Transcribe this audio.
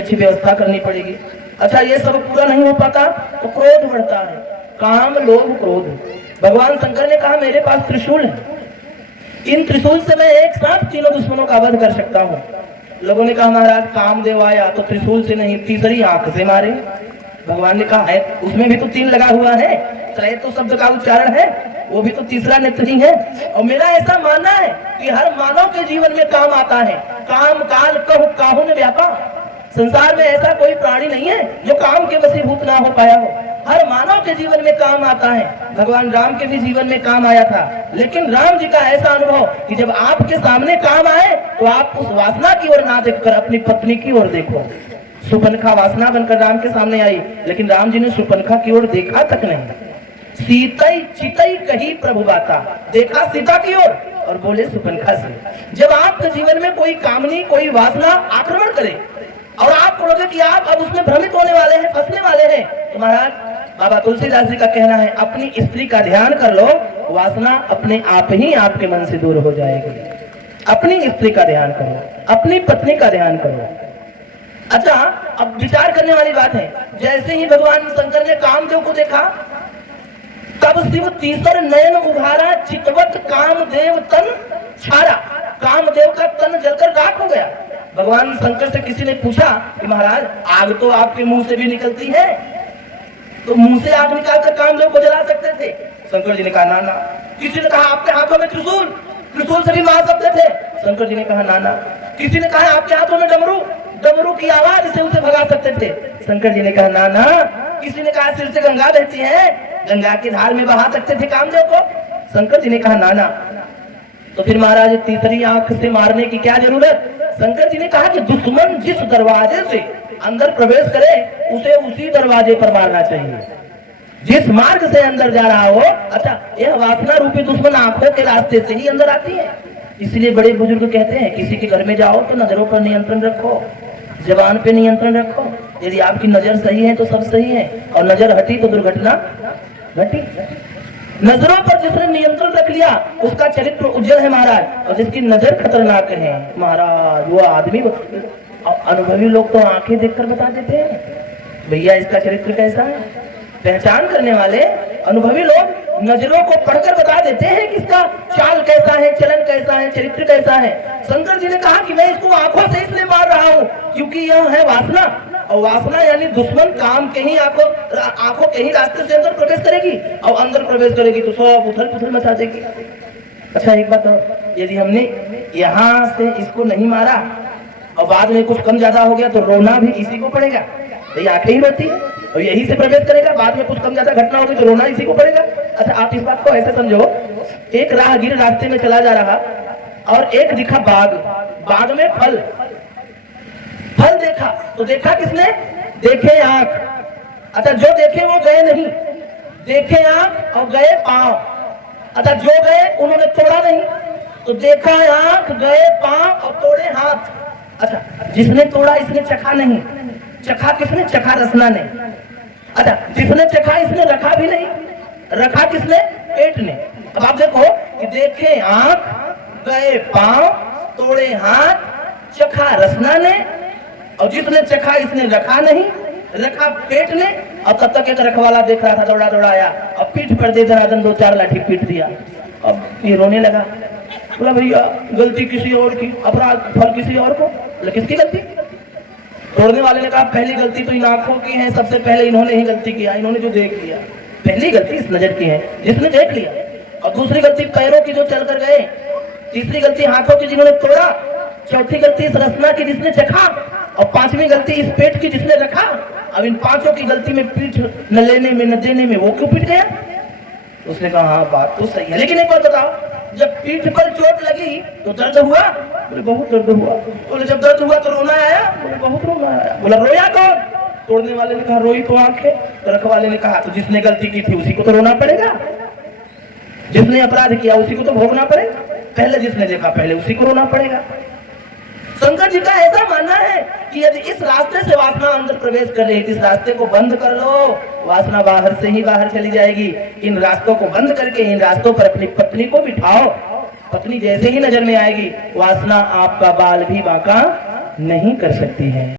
अच्छी व्यवस्था करनी पड़ेगी। अच्छा, ये सब पूरा नहीं हो पाता तो क्रोध बढ़ता है, काम लोभ क्रोध। भगवान शंकर ने कहा मेरे पास त्रिशूल है, इन त्रिशूल से मैं एक साथ तीनों दुश्मनों का वध कर सकता हूँ। लोगों ने कहा महाराज कामदेव आया तो त्रिशूल से नहीं तीसरी आंख से मारे। भगवान ने कहा है उसमें भी तो तीन लगा हुआ है, त्रय तो शब्द का उच्चारण है, वो भी तो तीसरा नेत्र ही है। और मेरा ऐसा मानना है कि हर मानव के जीवन में काम आता है। काम काल कहु काहू ने व्यापा, संसार में ऐसा कोई प्राणी नहीं है जो काम के वशीभूत ना हो पाया हो। हर मानव के जीवन में काम आता है। भगवान राम के भी जीवन में काम आया था, लेकिन राम जी का ऐसा अनुभव कि जब आपके सामने काम आए तो आप उस वासना की ओर ना देखकर अपनी पत्नी की ओर देखो। सुपनखा वासना बनकर राम के सामने आई, लेकिन राम जी ने सुपनखा की ओर देखा तक नहीं। सीतई चितई कही प्रभु बाता, देखा सीता की ओर और बोले सुपनखा से। जब आपके जीवन में कोई कामनी कोई वासना आक्रमण करे और आप बोलोगे कि आप अब उसमें भ्रमित होने वाले हैं, फंसने वाले हैं, तो महाराज बाबा तुलसीदास जी का कहना है अपनी स्त्री का ध्यान कर लो, वासना अपने आप ही आपके मन से दूर हो जाएगी। अपनी स्त्री का ध्यान करो, अपनी पत्नी का ध्यान करो। अच्छा, अब विचार करने वाली बात है, जैसे ही भगवान शंकर ने कामदेव को देखा तब शिव तीसर नयन उघारा, चितवत कामदेव तन छारा। कामदेव का तन जलकर राख हो गया। भगवान शंकर से किसी ने पूछा कि महाराज आग तो आपके मुंह से भी निकलती है, तो मुंह से आग निकालकर कामदेव को जला सकते थे। शंकर जी ने कहा ना ना। किसी ने कहा आपके हाथों में त्रिशूल, त्रिशूल से भी मार सकते थे। शंकर जी ने कहा ना ना। किसी ने कहा आपके हाथों में डमरू, डमरू की आवाज से उसे भगा सकते थे। शंकर जी ने कहा ना ना। किसी ने कहा सिर से गंगा बहती है, गंगा की धार में बहा सकते थे कामदेव को। शंकर जी ने कहा ना ना। तो फिर महाराज तीसरी आंख से मारने की क्या जरूरत? शंकर जी ने कहा कि दुश्मन जिस दरवाजे से अंदर प्रवेश करे उसे उसी दरवाजे पर मारना चाहिए, जिस मार्ग से अंदर जा रहा हो। अच्छा, यह वासना रूपी दुश्मन आंखों के रास्ते से ही अंदर आती है। इसलिए बड़े बुजुर्ग कहते हैं किसी के घर में जाओ तो नजरों पर नियंत्रण रखो, जबान पे नियंत्रण रखो। यदि आपकी नजर सही है तो सब सही है, और नजर हटी तो दुर्घटना घटी। नजरों पर जिसने नियंत्रण रख लिया उसका चरित्र उज्जवल है महाराज, और जिसकी नजर खतरनाक है महाराज वो आदमी। अनुभवी लोग तो आंखें देखकर बता देते हैं भैया इसका चरित्र कैसा है। पहचान करने वाले अनुभवी लोग नजरों को पढ़कर बता देते हैं कि इसका चाल कैसा है, चलन कैसा है, चरित्र कैसा है। शंकर जी ने कहा कि मैं इसको आंखों से इसलिए मार रहा हूँ क्योंकि यह है वासना, और वासना यानी दुश्मन काम के ही आंखों के ही रास्ते से अंदर प्रवेश करेगी, और अंदर प्रवेश करेगी तो सब उथल पुथल मचा देगी। अच्छा एक बात और, यदि हमने यहाँ से इसको नहीं मारा और बाद में कुछ कम ज्यादा हो गया तो रोना भी इसी को पड़ेगा। ये आंखें ही रोती है और यही से प्रवेश करेगा, बाद में कुछ कम ज्यादा घटना होगी तो रोना इसी को पड़ेगा। अच्छा, आप इस बात को ऐसे समझो, एक राहगीर रास्ते में चला जा रहा और एक दिखा बाग, बाग में फल, फल देखा तो देखा किसने? देखे आंख। अच्छा, जो देखे वो गए नहीं, देखे आंख और गए पांव। अच्छा, जो गए उन्होंने तोड़ा नहीं, तो देखा आंख गए पांव और तोड़े हाथ। अच्छा, जिसने तोड़ा इसने चखा नहीं, चखा किसने? चखा रसना ने। अच्छा, जिसने चखा इसने रखा भी नहीं, रखा किसने? पेट ने। अब आप देखो कि देखे आंख गए पांव तोड़े हाथ, चखा रसना ने, और जिसने चखा इसने रखा नहीं, रखा पेट ने। और तब तक एक रखवाला देख रहा था, दौड़ा दौड़ा आया और पीठ पर दे दनादन 2-4 लाठी पीट दिया। अब ये रोने लगा, बोला भैया गलती किसी और की, अपराध फल किसी और को। किसकी गलती? तोड़ने वाले ने कहा पहली गलती तो इन आंखों की है, सबसे पहले इन्होंने ही गलती किया, इन्होंने जो देख लिया। पहली गलती इस नजर की है जिसने देख लिया, और दूसरी गलती पैरों की जो चल कर गए, तीसरी गलती हाथों की जिन्होंने तोड़ा, चौथी गलती इस रसना की जिसने चखा, और पांचवी गलती इस पेट की जिसने रखा। अब इन पांचों की गलती में पीठ न लेने में न देने में वो क्यों पीट गया? उसने कहा हाँ बात तो सही है, लेकिन एक बात बताओ, जब पीठ पर चोट लगी तो दर्द हुआ? बोले बहुत दर्द हुआ। बोले जब दर्द हुआ तो रोना आया? बोले बहुत रोना आया। बोला रोया कौन? तोड़ने वाले ने कहा रोई तो आंखें। तो रखवाले ने कहा तो जिसने गलती की थी उसी को तो रोना पड़ेगा, जिसने अपराध किया उसी को तो भोगना पड़ेगा, पहले जिसने देखा पहले उसी को रोना पड़ेगा। शंकर जी का ऐसा मानना है कि यदि इस रास्ते से वासना अंदर प्रवेश कर रही है, इस रास्ते को बंद कर लो, वासना बाहर से ही बाहर चली जाएगी। इन रास्तों को बंद करके इन रास्तों पर अपनी पत्नी को बिठाओ, पत्नी जैसे ही नजर में आएगी वासना आपका बाल भी बांका नहीं कर सकती है।